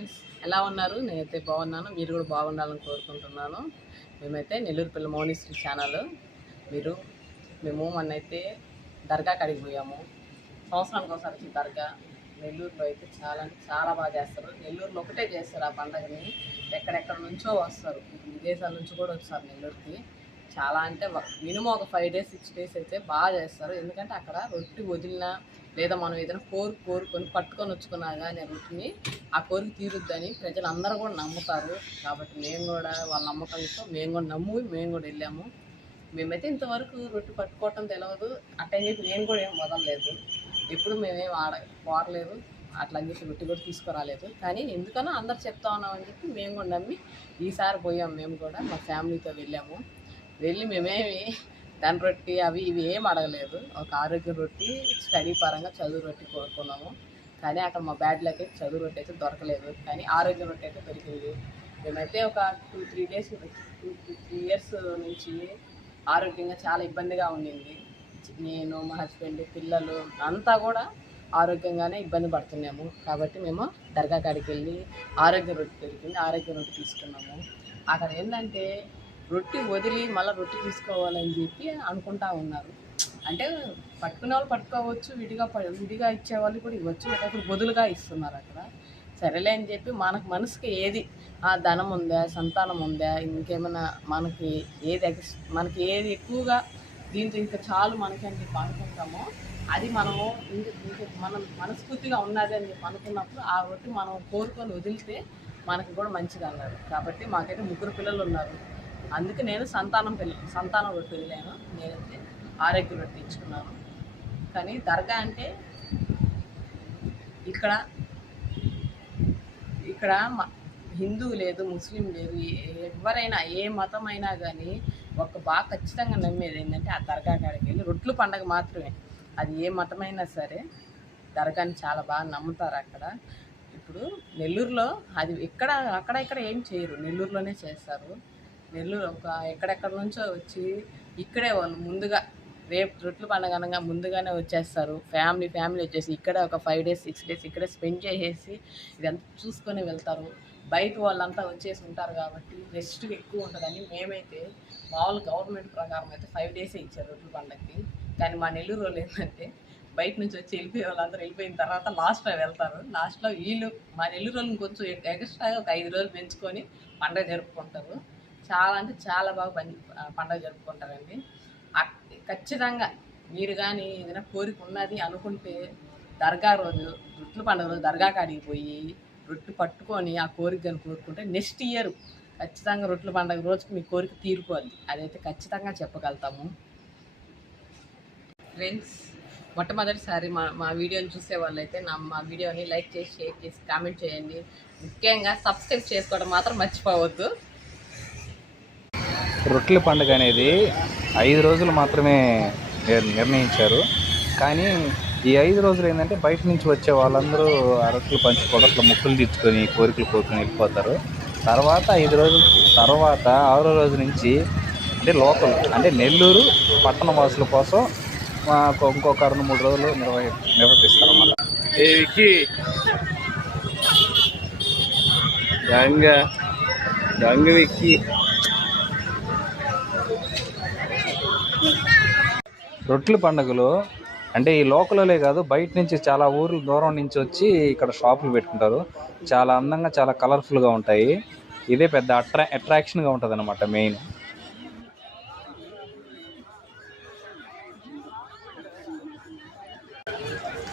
Friends ఎలా ఉన్నారు? నేనైతే బాగున్నాను. మీరు కూడా బాగుండాలని కోరుకుంటున్నాను. మేమైతే నెల్లూరు పిల్ల మౌనిశ్రీ ఛానల్. మీరు మేము మొన్న అయితే దర్గా కడిగి పోయాము. సంవత్సరానికి ఒకసారి వచ్చి దర్గా. నెల్లూరులో అయితే చాలా చాలా బాగా చేస్తారు. నెల్లూరులో ఒకటే చేస్తారు ఆ పండగని. ఎక్కడెక్కడ నుంచో వస్తారు. విదేశాల నుంచి కూడా వస్తారు నెల్లూరుకి. చాలా అంటే మినిమం ఒక ఫైవ్ డేస్ సిక్స్ డేస్ అయితే బాగా చేస్తారు. ఎందుకంటే అక్కడ రొట్టి వదిలినా లేదా మనం ఏదైనా కోరు కోరుకొని పట్టుకొని వచ్చుకున్నా కానీ రొట్టిని ఆ కోరిక తీరుద్దని ప్రజలందరూ కూడా నమ్ముతారు. కాబట్టి మేము కూడా వాళ్ళ నమ్మకంతో మేము కూడా నమ్మి మేము కూడా వెళ్ళాము. మేమైతే ఇంతవరకు రొట్టె పట్టుకోవటం తెలియదు అట్టని చెప్పి నేను కూడా ఏం వదలలేదు. ఎప్పుడు మేమేం ఆడ వాడలేదు. అట్లా అని చెప్పి రొట్టె కూడా తీసుకురాలేదు. కానీ ఎందుకనో అందరు చెప్తా ఉన్నామని చెప్పి మేము కూడా నమ్మి ఈసారి పోయాం. మేము కూడా మా ఫ్యామిలీతో వెళ్ళాము. వెళ్ళి మేమేమి దాని రొట్టి అవి ఇవి ఏం అడగలేదు. ఒక ఆరోగ్య రొట్టి స్టడీ పరంగా చదువు రొట్టి కోరుకున్నాము. కానీ అక్కడ మా బ్యాడ్లకి చదువు రొట్టి అయితే దొరకలేదు. కానీ ఆరోగ్య రొట్టి అయితే దొరికింది మేమైతే ఒక two three days two three years నుంచి ఆరోగ్యంగా చాలా ఇబ్బందిగా ఉండింది. నేను మా హస్బెండ్ పిల్లలు అంతా కూడా ఆరోగ్యంగానే ఇబ్బంది పడుతున్నాము. కాబట్టి మేము దర్గా కాడికి వెళ్ళి ఆరోగ్య రొట్టి దొరికింది ఆరోగ్య రొట్టి తీసుకున్నాము. అక్కడ ఏంటంటే రొట్టి వదిలి మళ్ళీ రొట్టి తీసుకోవాలని చెప్పి అనుకుంటా ఉన్నారు. అంటే పట్టుకునే వాళ్ళు పట్టుకోవచ్చు విడిగా ప- విడిగా ఇచ్చే వాళ్ళు కూడా ఇవ్వచ్చు ఒక్కొక్కరు బదులుగా ఇస్తున్నారు అక్కడ. సరేలే అని చెప్పి మనకు మనసుకి ఏది ఆ ధనం ఉందా సంతానం ఉందా ఇంకేమైనా మనకి ఏది ఎక్స్ మనకి ఏది ఎక్కువగా దీంతో ఇంకా చాలు మనకి అని చెప్పి అనుకుంటామో అది మనము ఇంకా మనం మనస్ఫూర్తిగా ఉన్నది అని చెప్పి అనుకున్నప్పుడు ఆ రొట్టి మనం కోరుకొని వదిలితే మనకి కూడా మంచిది అన్నారు. కాబట్టి మాకైతే ముగ్గురు పిల్లలు ఉన్నారు. అందుకే నేను సంతానం పెళ్ళి సంతానం రొట్టె వెళ్ళాను నేనైతే ఆరోగ్య రొట్టె ఇచ్చుకున్నాను కానీ దర్గా అంటే ఇక్కడ ఇక్కడ మ- హిందూ లేదు ముస్లిం లేదు ఎవరైనా ఏ మతం అయినా కానీ ఒక బాగా ఖచ్చితంగా నమ్మేది ఏంటంటే ఆ దర్గా కాడికి వెళ్ళి రొట్లు పండగ మాత్రమే. అది ఏ మతమైనా సరే దర్గాని చాలా బాగా నమ్ముతారు అక్కడ. ఇప్పుడు నెల్లూరులో అది ఇక్కడ అక్కడ ఇక్కడ ఏం చేయరు. నెల్లూరులోనే చేస్తారు. నెల్లూరు ఒక ఎక్కడెక్కడ నుంచో వచ్చి ఇక్కడే వాళ్ళు ముందుగా రేపు రొట్లు పండగ అనగా ముందుగానే వచ్చేస్తారు. ఫ్యామిలీ ఫ్యామిలీ వచ్చేసి ఇక్కడే ఒక ఫైవ్ డేస్ సిక్స్ డేస్ ఇక్కడే స్పెండ్ చేసేసి ఇదంతా చూసుకొని వెళ్తారు. బయట వాళ్ళంతా వచ్చేసి ఉంటారు కాబట్టి రెస్ట్ ఎక్కువ ఉంటుందని మేమైతే మామూలు గవర్నమెంట్ ప్రకారం అయితే ఫైవ్ డేసే ఇచ్చారు రొట్లు పండగకి కానీ మా నెల్లూరు వాళ్ళు ఏంటంటే బయట నుంచి వచ్చి వెళ్ళిపోయే వాళ్ళందరూ వెళ్ళిపోయిన తర్వాత లాస్ట్లో వెళ్తారు. లాస్ట్లో వీళ్ళు మా నెల్లూరు వాళ్ళని కొంచెం ఎక్స్ట్రాగా ఒక ఐదు రోజులు పెంచుకొని పండగ జరుపుకుంటారు. చాలా అంటే చాలా బాగా పని పండగ జరుపుకుంటారండి. ఖచ్చితంగా మీరు కానీ ఏదైనా కోరిక ఉన్నది అనుకుంటే దర్గా రోజు రొట్టెల పండుగ రోజు దర్గా కాడికి పోయి రొట్టె పట్టుకొని ఆ కోరిక కానీ కోరుకుంటే నెక్స్ట్ ఇయర్ ఖచ్చితంగా రొట్టెల పండుగ రోజుకి మీ కోరిక తీరుకోవాలి. అదైతే ఖచ్చితంగా చెప్పగలుగుతాము. ఫ్రెండ్స్ మొట్టమొదటిసారి మా మా వీడియోని చూసే వాళ్ళైతే నా మా వీడియోని లైక్ చేసి షేర్ చేసి కామెంట్ చేయండి. ముఖ్యంగా సబ్స్క్రైబ్ చేసుకోవడం మాత్రం మర్చిపోవద్దు. రొట్టెల పండుగ అనేది ఐదు రోజులు మాత్రమే నిర్- నిర్ణయించారు. కానీ ఈ ఐదు రోజులు ఏంటంటే బయట నుంచి వచ్చే వాళ్ళందరూ అరకులు పంచుకోవడం అట్లా ముక్కులు తీర్చుకొని కోరికలు కోరుకొని వెళ్ళిపోతారు. తర్వాత ఐదు రోజులు తర్వాత ఆరో రోజు నుంచి అంటే లోకల్ అంటే నెల్లూరు పట్టణ వాసుల కోసం మాకు ఇంకొక రెండు మూడు రోజులు నిర్వహి నిర్వర్తిస్తారు అన్నమాట. దేవికి గంగ గంగ రొట్టెల పండుగలు అంటే ఈ లోకలే కాదు బయట నుంచి చాలా ఊర్లు దూరం నుంచి వచ్చి ఇక్కడ షాపులు పెట్టుకుంటారు. చాలా అందంగా చాలా కలర్ఫుల్గా ఉంటాయి. ఇదే పెద్ద అట్రా అట్రాక్షన్గా ఉంటుంది అనమాట మెయిన్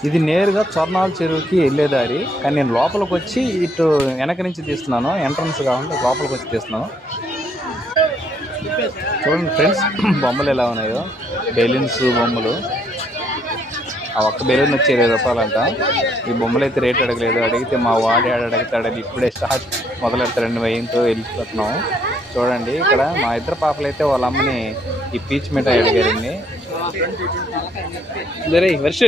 ఇది నేరుగా చొర్నాల చెరువుకి వెళ్ళే దారి. కానీ నేను లోపలికి వచ్చి ఇటు వెనక నుంచి తీస్తున్నాను. ఎంట్రన్స్ కాకుండా లోపలికి వచ్చి తీస్తున్నాను. చూడండి ఫ్రెండ్స్ బొమ్మలు ఎలా ఉన్నాయో. బెలూన్స్ బొమ్మలు. ఆ ఒక్క బెలూన్ వచ్చి ఇరవై రూపాయలంట. ఈ బొమ్మలు అయితే రేట్ అడగలేదు. అడిగితే మా వాడి ఆడ అడుగుతాడని ఇప్పుడే స్టార్ట్ మొదలెడతారండి వెయ్యితో వెళ్ళిపోతున్నాం. చూడండి ఇక్కడ మా ఇద్దరు పాపలు అయితే వాళ్ళ అమ్మని ఈ పీచ్ మిఠాయి అడిగారండి సరే వర్ష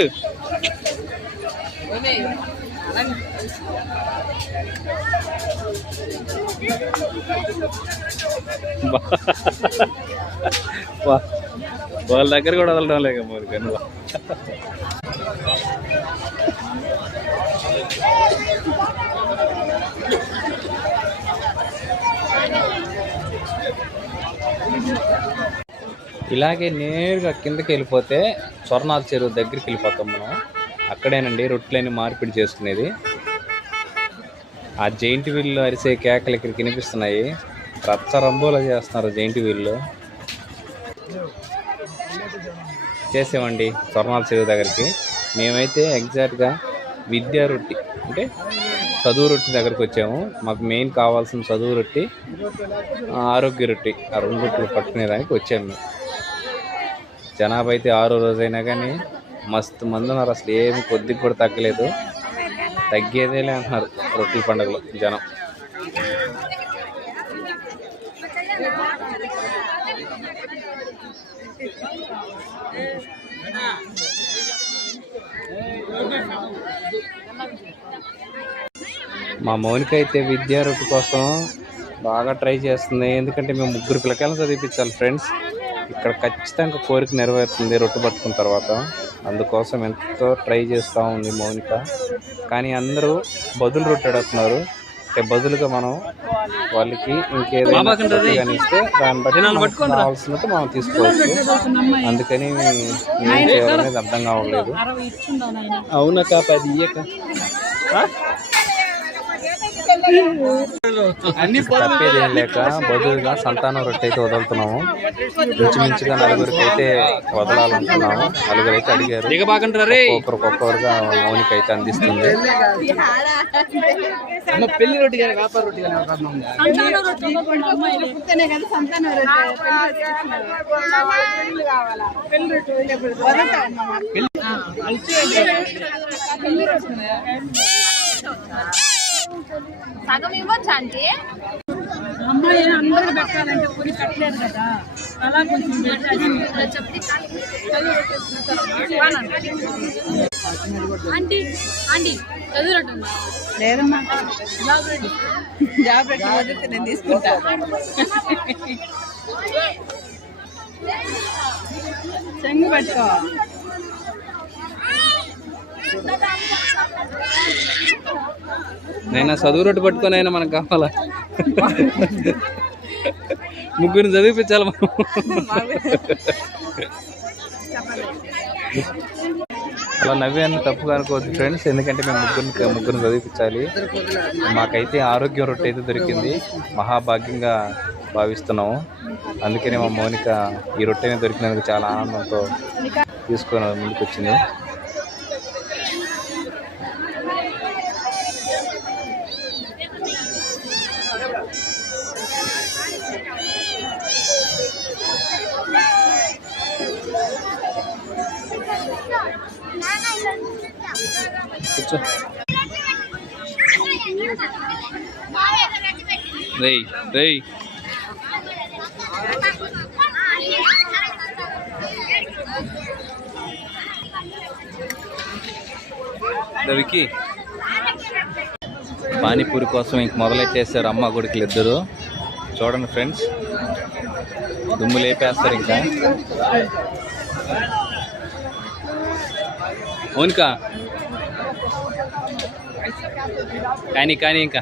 వా- వాళ్ళ దగ్గర కూడా వదలడం లేక మరి కనుక ఇలాగే నేరుగా కిందకి వెళ్ళిపోతే స్వర్ణాల చెరువు దగ్గరికి వెళ్ళిపోతాం మనం. అక్కడేనండి రొట్టెలన్నీ మార్పిడి చేసుకునేది. ఆ జైంటి వీల్లో అరిసే కేకలు ఇక్కడ కనిపిస్తున్నాయి రచ్చరంబోలు చేస్తున్నారు జైంట్ వీల్లో చేసామండి స్వర్ణాల చెరువు దగ్గరికి. మేమైతే ఎగ్జాక్ట్గా విద్యా రొట్టి అంటే చదువు రొట్టి దగ్గరికి వచ్చాము. మాకు మెయిన్ కావాల్సిన చదువు రొట్టి ఆరోగ్య రొట్టి ఆ రెండు రొట్టెలు పట్టుకునేదానికి వచ్చాము మేము. జనాభా అయితే ఆరో రోజైనా కానీ మస్తు మంది ఉన్నారు. అసలు ఏమి కొద్దిగా కూడా తగ్గలేదు. తగ్గేదేలే అంటున్నారు రొట్టెల పండుగలో జనం. మా మౌనిక అయితే విద్యా రొట్టె కోసం బాగా ట్రై చేస్తుంది. ఎందుకంటే మేము ముగ్గురు పిల్లకాయలను చదివించాలి ఫ్రెండ్స్. ఇక్కడ ఖచ్చితంగా కోరిక నెరవేరుతుంది రొట్టె పట్టుకున్న తర్వాత. అందుకోసం ఎంతో ట్రై చేస్తూ ఉంది మౌనిక. కానీ అందరూ బదులు రొట్టె అడుగుతున్నారు. అంటే బదులుగా మనం వాళ్ళకి ఇంకేదైనా ఇస్తే దాన్ని బట్టి కావాల్సినట్టు మనం తీసుకోవచ్చు. అందుకని ఏం చేయాలనేది అర్థం కావట్లేదు. అవునక్క పది ఇయ్యక తప్పేది ఏం లేక బదులుగా సంతానం రొట్టె అయితే వదులుతున్నాము. ఇంచుమించుగా నలుగురికి అయితే వదలాలనుకున్నాము నలుగురు అయితే అడిగారు. ఒక్కొక్కరు ఒక్కొక్కరుగా మౌనికి అయితే అందిస్తుంది పెళ్ళి రొట్టి కానీ వ్యాపార రొట్టి కానీ సగం ఇవ్వచ్చు అంటే అమ్మాయి అందరూ పెట్టాలంటే కట్టలేదు కదా. అలా కొంచెం ఆంటీ ఆంటీ చదువుకుంటుందా లేదమ్మా. జాబ్ పెట్టి వదిలితే నేను తీసుకుంటా. చెంగు పెట్టుకో. నైనా చదువు రొట్టు పట్టుకొని అయినా మనకు కావాలా? ముగ్గురిని చదివిపించాలి మనం. అలా నవ్వాన్ని తప్పుగా అనుకోవద్దు ఫ్రెండ్స్ ఎందుకంటే మేము ముగ్గురిని ముగ్గురిని చదివించాలి మాకైతే ఆరోగ్యం రొట్టె అయితే దొరికింది. మహాభాగ్యంగా భావిస్తున్నాము. అందుకనే మా మౌనిక ఈ రొట్టెనే దొరికినందుకు చాలా ఆనందంతో తీసుకొని ముందుకు వచ్చింది ఫస్ట్. రేయ్ రేయ్. వికి పానీపూరి కోసం ఇంక మొదలెట్టేశారు అమ్మ కొడుకులు ఇద్దరు. చూడండి ఫ్రెండ్స్. దుమ్ము లేపేస్తారు ఇంకా. మౌనిక కానీ కానీ ఇంకా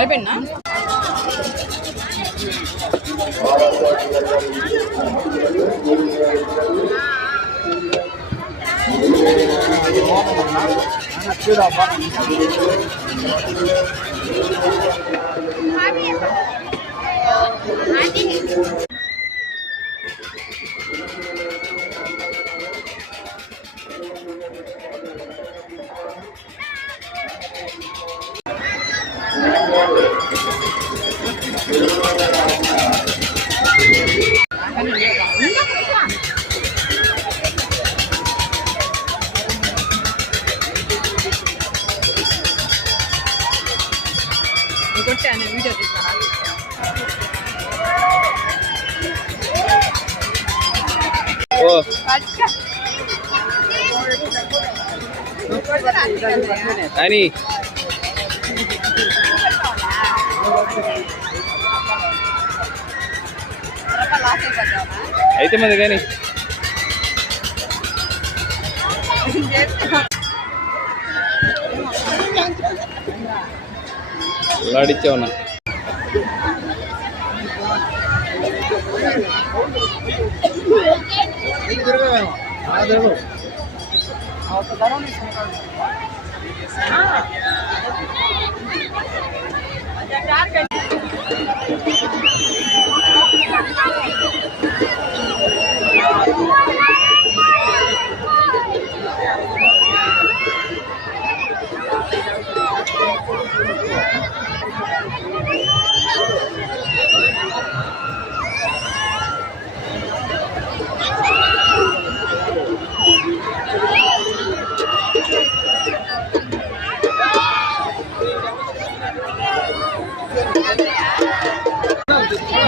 అయిపోయిందా 이것도 안에 위자도 있잖아. 와. 맛있다. 아니. అయితే మంది కానీ. లాడిచ్చావునా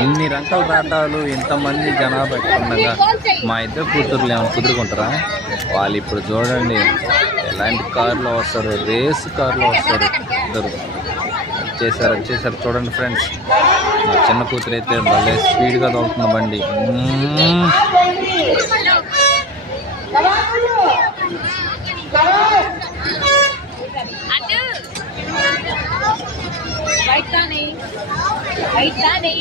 ఇన్ని రంకల రాటాలు ఇంతమంది జనాభా ఉండగా మా ఇద్దరు కూతుర్లు ఏమైనా కుదురుకుంటారా? వాళ్ళు ఇప్పుడు చూడండి ఎలాంటి కార్లో వస్తారు రేస్ కార్లో వస్తారు. ఇద్దరు వచ్చేసారు వచ్చేసారు చూడండి ఫ్రెండ్స్ మా చిన్న కూతురు అయితే భలే స్పీడ్గా తోలుతుంది బండి. మ్మ్. కానీ కానీ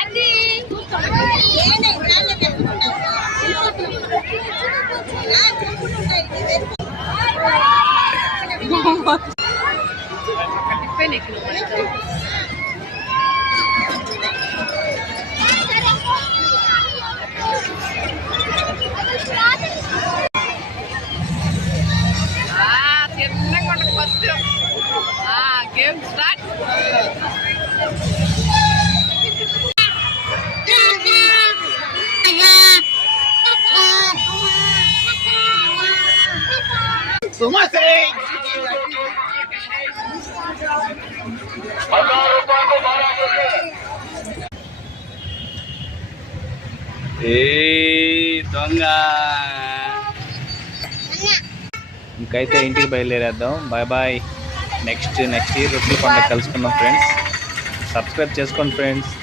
అది గేమ్ ఏ దొంగ. ఇంకైతే ఇంటికి బయలుదేరేద్దాం. Bye bye. Next next year రొట్టెల పండుగ కలుసుకుందాం ఫ్రెండ్స్. సబ్స్క్రైబ్ చేసుకోండి ఫ్రెండ్స్.